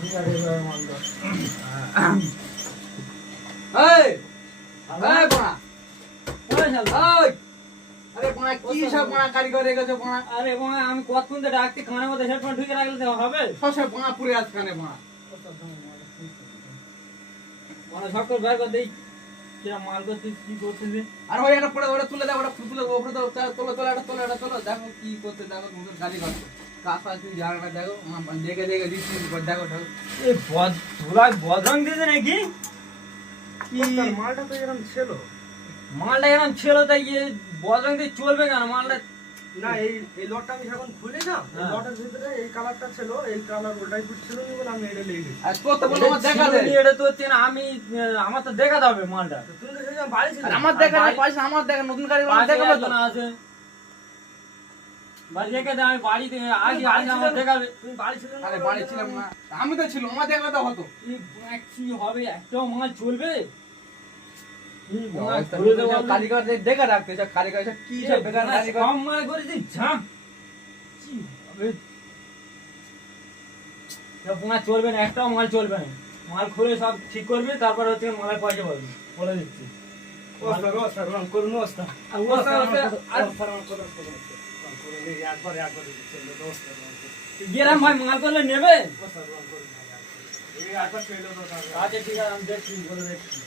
ঠিক আছে এই এই পোনা আরে পোনা কি সব পোনা কারিগর রেখেছো পোনা? আরে বোনা আমি কতক্ষণ তো ডাকতে কানের মধ্যে হেডফোন ঢুকে রাখলে তো হবে? সব পোনা পুরে আজ কানে পোনা। মানে সব করে বের করে দেই কিরা মাল করছিস কি করছিস। আর ওই একটা পড়ে ওটা তুলে দাও, ওটা তুলে দাও, ওপরে দাও, তোলো তোলো এটা তোলো এটা তোলো, দেখো কি করতে, দেখো তোমাদের গালি করছো কাকা তুই জানো না, দেখো দেখে দেখে দিচ্ছি দেখো দেখো এই ধুলাই বদরং দিয়েছে নাকি? কি মালটা তো এরকম ছিল মালটা এরকম ছিল তাই বদরং দিয়ে চলবে কেন মালটা? না। এই লটটা আমি যখন খুলি না, এই লটের ভিতরে এই কালারটা ছিল, এই কালার ওটাই ছিল নি বলে আমি এটা লেগে গেছি। আর তোর তো বলো আমার দেখা দে, এটা তো হচ্ছে না, আমি আমার তো দেখাতে হবে মালটা। তুমি তো সেদিন বাড়ি ছিলে। আর আমার দেখা না পয়সা, আমার দেখা নতুন গাড়ি আমার দেখাবে তো। আছে বাড়ি দেখে দে, আমি বাড়িতে আজ আমার দেখাবে। তুমি বাড়ি ছিলে না? আরে বাড়ি ছিলাম না, আমি তো ছিল, আমার দেখা তো হতো। কি হবে, একটাও মাল চলবে? কারিগর দেখা রাখতে সব কারিগর সব কি সব বেকার কারিগর। সব মাল করেছি ঝাম কি হবে? সব মাল চলবে না, একটাও মাল চলবে না। মাল খুলে সব ঠিক করবি, তারপর হচ্ছে মালের পয়সা পাবি, বলে দিচ্ছি। ওস্তাদ রং করুন ওস্তাদ। গেলাম ভাই, মাল করলে নেবে। ওস্তাদ রং করুন। এই একবার পেলো তো আচ্ছা ঠিক আছে, আমি দেখছি বলে দেখছি।